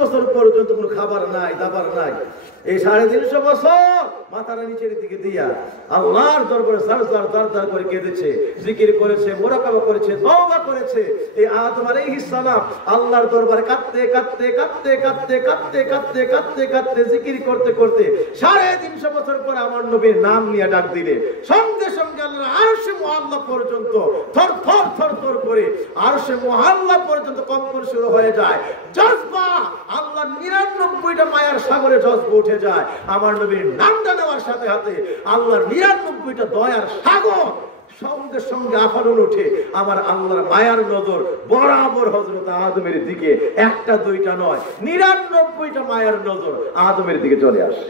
বছর পর্যন্ত কোনো খাবার নাই, দাবার নাই। এই 350 বছর মাথার নিচের দিকে দিয়া আল্লাহর দরবারে সার করে কেঁদেছে, জিকির করেছে, মুরাকাবা করেছে, তওবা করেছে। এই আদম আলাইহিস সালাম আল্লাহর দরবারে কাঁদতে জিকির করতে করতে 350 বছর পর আমার নবীর নাম নিয়ে ডাক দিলে সঙ্গে সঙ্গে আল্লাহর আরশে মুআল্লা পর্যন্ত থর করে আরশে মুআল্লা পর্যন্ত কম্পন শুরু হয়ে যায়। জজবা আল্লাহর 99টা মায়ার সাগরে জজবা উঠে যায়। আমার নবীর নামটা নেওয়ার সাথে সাথে আল্লাহর 99টা দয়ার সাগর সঙ্গে সঙ্গে আফারন উঠে আমার আল্লাহর মায়ার নজর বরাবর হযরত আদমের দিকে, একটা দুইটা নয়, 99টা মায়ার নজর আদমের দিকে চলে আসে।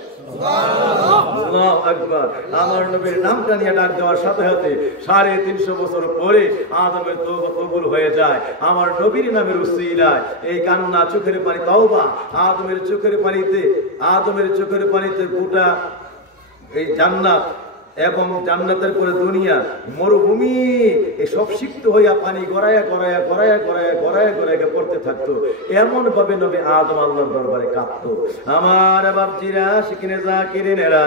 আল্লাহু আকবার। আমার নবীর নামটা নিয়ে ডাক দেওয়ার সাথে সাথে 350 বছর পরে আদমের তওবা কবুল হয়ে যায়। আমার নবীর নামের উসিলায় এই কান্না, চোখের পানি, তওবা, আদমের চোখের পানিতে গোটা এই জান্নাত এবং জান্নাতের পরে দুনিয়া, মরুভূমি সব সিক্ত হইয়া পানি গড়াইয়া পড়তে থাকতো। এমন ভাবে নবী আদম আল্লাহর দরবারে কাঁদতো। আমার বাপজিরা, শিকিনে জাকিরিনেরা,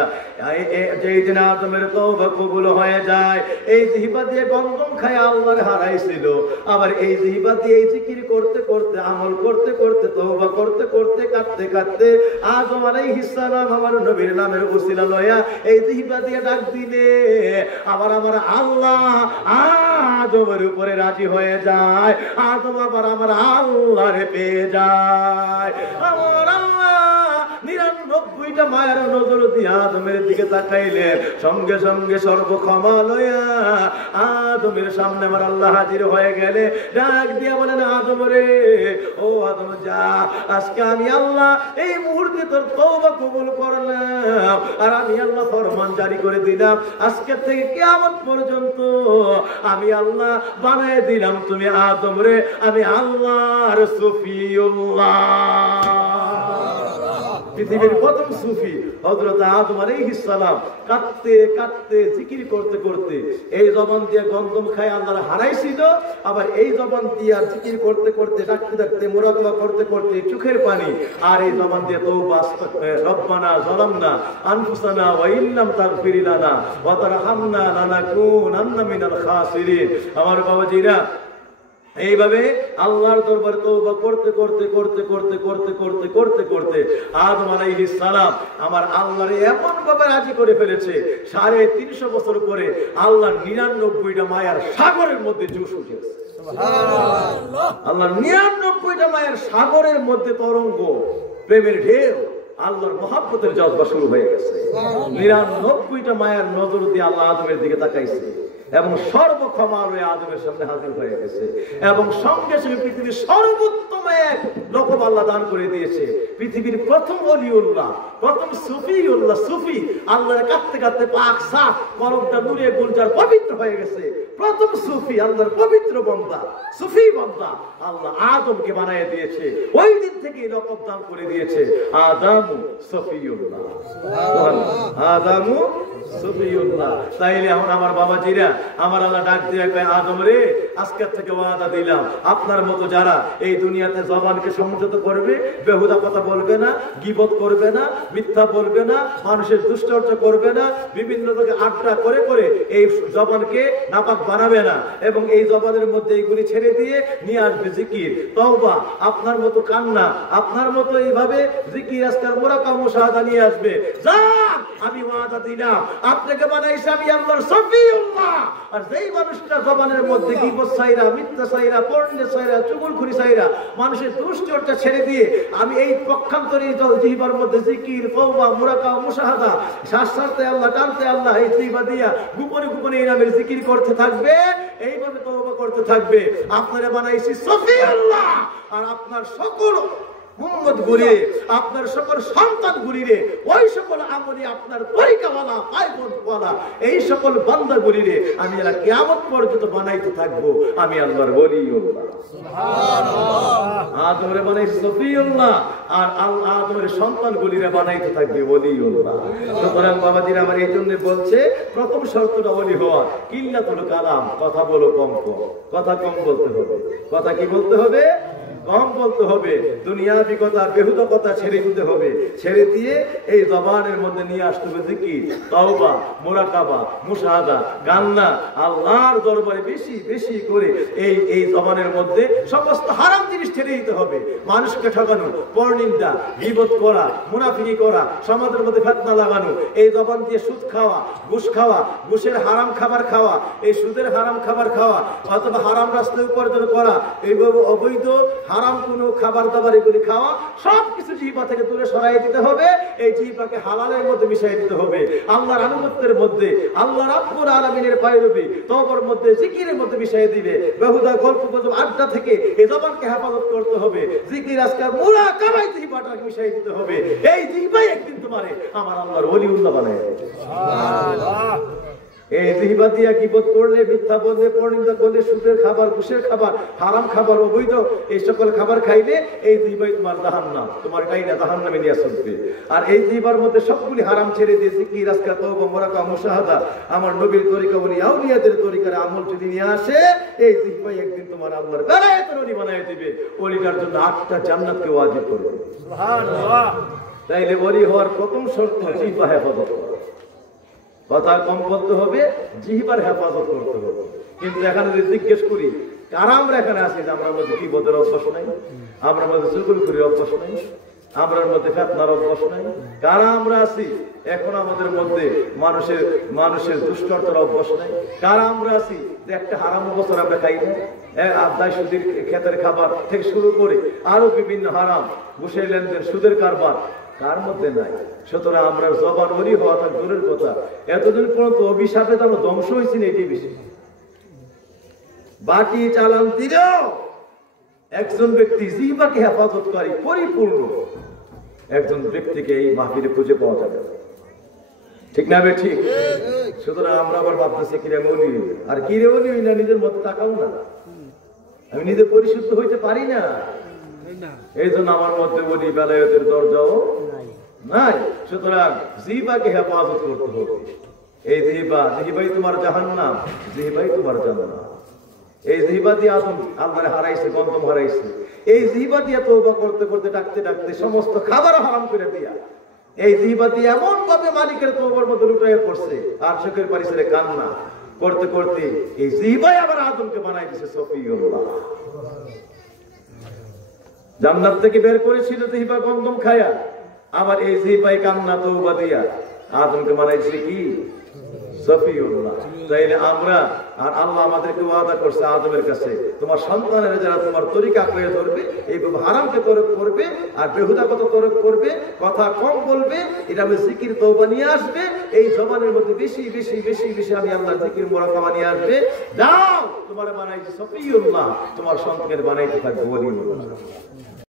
যেই দিন আদমের তওবা কবুল হয়ে যায়, এই জিহ্বা দিয়ে গন্ধম খায় আল্লাহর হারাইছিল, আবার এই জিহ্বা দিয়ে এই জিকির করতে করতে, আমল করতে করতে, তওবা করতে করতে, কাঁদতে আদম আলাইহিস সালাম আমার নবীর নামের উসিলা লয়া এই জিহ্বা দিয়ে ডাক দিলে আবার আমার আল্লাহ আদমের উপরে রাজি হয়ে যায়। আদম আবার আমার আল্লাহরে পেয়ে যায়। আমার আল্লাহ 99টা মায়ের নজর দিয়ে আদমের দিকে তাকাইলেন, সঙ্গে সঙ্গে সর্বক্ষমা লইয়া আদমের সামনে আমার আল্লাহ হাজির হয়ে গেলে ডাক দিয়া বলেন, আদম রে, ও আদম যা, আজকে আমি আল্লাহ এই মুহূর্তে তোর তওবা কবুল করলাম, আর আমি আল্লাহ ফরমান জারি করে দিলাম, আজকে থেকে কিয়ামত পর্যন্ত আমি আল্লাহ বানায় দিলাম তুমি আদম রে আমি আল্লাহর সফিউল্লাহ। পৃথিবীর প্রথম সুফি হযরত আদম আলাইহিস সালাম কাঁদতে জিকির করতে করতে এই জবান দিয়ে গন্ধম খায় আল্লাহর হারাইছিল, আবার এই জবান দিয়ে জিকির করতে করতে, ডাকতে মুরাকাবা করতে করতে চোখের পানি, আর এই জবান দিয়ে তওবা, রব্বানা যালামনা আনফুসানা ওয়া ইল্লাম তাগফির লানা ওয়া তারহামনা লানাকুনান্না মিনাল খাসিরিন। আমার বাবাজিরা, এইভাবে আল্লাহর দরবার তওবা করতে করতে করতে করতে করতে করতে করতে করতে আদম আলাইহিস সালাম আমার আল্লাহরে এমন ভাবে রাজি করে ফেলেছে, 350 বছর পরে আল্লাহর 99টা মায়ার সাগরের মধ্যে জোশ উঠেছে। সুবহানাল্লাহ। আল্লাহর 99টা মায়ার সাগরের মধ্যে তরঙ্গ, প্রেমের ঢেউ, আল্লাহর মহব্বতের জজবা শুরু হয়ে গেছে। 99টা মায়ার নজর দিয়ে আল্লাহ আদমের দিকে তাকাইছে এবং সর্বক্ষমা হয়ে আদমের সামনে হাজির হয়ে গেছে, এবং সঙ্গে সঙ্গে পৃথিবীর সর্বোত্তম এক লকব আল্লাহ দান করে দিয়েছে। পৃথিবীর প্রথম ওলিউল্লাহ, প্রথম সুফিউল্লাহ, সুফি আল্লাহর কাঁদতে পাক সাফ কলমটা নূরে গুলজার পবিত্র হয়ে গেছে। প্রথম সুফি আল্লাহর পবিত্র বান্দা, সুফি বান্দা আল্লাহ আদমকে বানিয়ে দিয়েছে। ওই দিন থেকে লকব দান করে দিয়েছে আদমু সফিউল্লাহ। আদমু সফিউল্লাহ। তাইলে এখন আমার বাবাজিরা, আমার আল্লাহ ডাক দিয়ে কয়, আদম রে, আজকের থেকে ওয়াদা দিলাম, আপনার মতো যারা এই দুনিয়াতে জবানকে সংযত করবে, বেহুদা কথা বলবে না, গীবত করবে না, মিথ্যা বলবে না, মানুষের দুশ্চর্চা করবে না, বিভিন্ন লোকে আড্ডা করে করে এই জবানকে নাপাক বানাবে না, এবং এই জবানের মধ্যে এইগুলি ছেড়ে দিয়ে নিয়ে আসবে জিকির, তওবা, আপনার মতো কান্না, আপনার মতো এইভাবে জিকির, আজকার মুরাকাবা, মুশাহাদা নিয়ে আসবে। যা, আমি ওয়াদা দিলাম, আপনাকে বানাইছি আমি আল্লাহর সফিউল্লাহ। আর যেই মানুষটা জবানের মধ্যে গীবত চাইরা, মিথ্যা চাইরা, পরনিন্দা চাইরা, চুগলখড়ি চাইরা, মানুষের দুশ্চর্চা ছেড়ে দিয়ে আমি এই পক্ষান্তরে জিহ্বার মধ্যে জিকির, তওবা, মুরাকাবা, মুশাহাদা, শ্বাস ছাড়তে আল্লাহ, টানতে আল্লাহ, এই জিহ্বা দিয়া গোপনে গোপনে এই নামের জিকির করতে থাকবে, এইভাবে তওবা করতে থাকবে, আপনারা বানাইছি সফিউল্লাহ। আর আপনার সকল উম্মত গুলিরে, আপনার সকল সন্তান গুলিরে, ওই সকল আমলি আপনার তরিকাওয়ালা, পায়বন্দওয়ালা, এই সকল বান্দা গুলিরে আমি এরা কিয়ামত পর্যন্ত বানাইতে থাকবো আমি আল্লাহর ওলিউল্লাহ। সুবহানাল্লাহ। আদমরে বানাইছে সফিউল্লাহ, আর আদমের সন্তান গুলিরে বানাইতে থাকবে ওলিউল্লাহ। সুতরাং বাবাজিরা, আমার এই জন্য বলছে, প্রথম শর্তটা ওলি হওয়া, কিল্লাতুল কালাম, কথা বলো কম কম, কথা কম বলতে হবে। কথা কি বলতে হবে? কম বলতে হবে, দুনিয়াবি কথা বেহুদা কথা ছেড়ে দিতে হবে। ছেড়ে দিয়ে এই জবানের মধ্যে নিয়ে আসতে হবে জিকির, তাওবা, মুরাকাবা, মুশাহাদা, কান্না, আল্লাহর দরবারে বেশি বেশি করে এই জবানের মধ্যে সমস্ত হারাম জিনিস ছেড়ে দিতে হবে। মানুষকে ঠকানো, পরনিন্দা, গীবত করা, মুনাফিকি করা, সমাজের মধ্যে ফিতনা লাগানো, এই জবান দিয়ে সুদ খাওয়া, ঘুষ খাওয়া, ঘুষের হারাম খাবার খাওয়া, এই সুদের হারাম খাবার খাওয়া, অথবা হারাম রাস্তায় উপার্জন করা, এইভাবে অবৈধ হারাম কোনো খাবার দাবার এগুলি খাওয়া, সবকিছু জিহ্বা থেকে দূরে সরাই দিতে হবে। এই জিহ্বাকে হালালের মধ্যে মিশাই দিতে হবে, আল্লাহর আনুগত্যের মধ্যে, আল্লাহ রাব্বুল আলামিনের পায়রবি তওবার মধ্যে, জিকিরের মধ্যে মিশাই দিবে। বেহুদা গল্প গুজব আড্ডা থেকে এই জবানকে হেফাজত করতে হবে। জিকির আজকার মুরাকাবাই জিহ্বাটাকে মিশাই দিতে হবে। এই জিহ্বাই একদিন তোমারে আমার আল্লাহর ওলিউল্লাহ বানায় দেবে। সুবহানাল্লাহ। এই জিহ্বা দিয়া গীবত করলে, মিথ্যা বললে, পরনিন্দা করলে, সুদের খাবার, ঘুষের খাবার, হারাম খাবার, অবৈধ এই সকল খাবার খাইলে এই জিহ্বাই তোমার জাহান্নাম, তোমার গাইনা জাহান্নামে নিয়ে চলবে। আর এই জিহ্বার মধ্যে সবগুলি হারাম ছেড়ে দিয়ে জিকির, আজকার, তওবা, মুরাকাবা, মুশাহাদা, আমার নবীর তরিকা বলি, আউলিয়াদের তরিকার আমল যদি নিয়ে আসে, এই জিহ্বাই একদিন তোমার আল্লাহর বেলায়েতের ওলি বানায় দিবে। ওলিটার জন্য 8টা জান্নাতকে ওয়াজিব করবে। সুবহানাল্লাহ। তাইলে ওলি হওয়ার প্রথম শর্ত জিহ্বা হেফাজত করা। কথা কম বলতে হবে, জিহ্বার হেফাজত করতে হবে। কিন্তু এখানে যদি জিজ্ঞেস করি, কারা আমরা এখানে আছি যে আমরা মধ্যে গীবতের অভ্যাস নাই, আমরা মধ্যে চুগলখুরির অভ্যাস নাই, আমরার মধ্যে ফিতনার অভ্যাস নাই, কারা আমরা আছি এখন আমাদের মধ্যে মানুষের দুষ্টতার অভ্যাস নাই, কারা আমরা আছি যে একটা হারাম বছর আমরা খাই না, আদায় সুদের ক্ষেতের খাবার থেকে শুরু করে আরো বিভিন্ন হারাম, ঘুষের লেনদেন, সুদের কারবার কার মধ্যে নাই। সুতরাং আমরা জবান ওলি হওয়া তার দূরের কথা, এতদিন পর্যন্ত অভিশাপে তো আমরা ধ্বংস হয়েছি না, এটি বেশি। বাকি চালান দিলেও একজন ব্যক্তি জিহ্বাকে হেফাজতকারী পরিপূর্ণ একজন ব্যক্তিকে এই মাহফিলে খুঁজে পাওয়া যাবে, ঠিক না বে? ঠিক। সুতরাং আমরা আবার ভাবতেছি কিরে ওলি, আর কিরে ওলি না, নিজের মতো তাকাও না, আমি নিজে পরিশুদ্ধ হইতে পারি না, এই জন্য আমার মধ্যে ওলি বেলায়েতের দরজাও নাই। সুতরাং জিহ্বাকে হেফাজত করতে হবে। এই জিহ্বাই তোমার জাহান্নাম, জিহ্বাই তোমার জান্নাত। এই জিহ্বা দিয়ে আদম আল্লাহর হারাইছে, গন্তম হারাইছে। এই জিহ্বা দিয়ে তওবা করতে করতে, ডাকতে ডাকতে সমস্ত খাবার হারাম করে দিয়া, এই জিহ্বা দিয়ে এমন ভাবে মালিকের তওবার মধ্যে লুটাইয়া পড়ছে, আর চোখের পানি ছেড়ে কান্না করতে করতে এই জিহ্বাই আবার আদমকে বানাই দিয়েছে সফিউল্লাহ। জান্নাত থেকে বের করেছিল জিহ্বা গন্ধম খায়া, আবার এই জিহ্বাই কান্না তওবা দিয়া আদমকে বানাইছে কি সফিউল্লাহ। তাইলে আমরা, আর আল্লাহ আমাদেরকে ওয়াদা করছে আদমের কাছে, তোমার সন্তানেরা যারা তোমার তরিকা করে ধরবে, এই হারামকে তরক করবে, আর বেহুদা কথা তরক করবে, কথা কম বলবে, এটা আমি জিকির তওবা নিয়ে আসবে, এই জবানের মধ্যে বেশি বেশি বেশি বেশি আমি আল্লাহর জিকির মুরাকাবা নিয়ে আসবে, যাও তোমার বানাইছে সফিউল্লাহ, তোমার সন্তানের বানাইতে থাকবে ওলিউল্লাহ।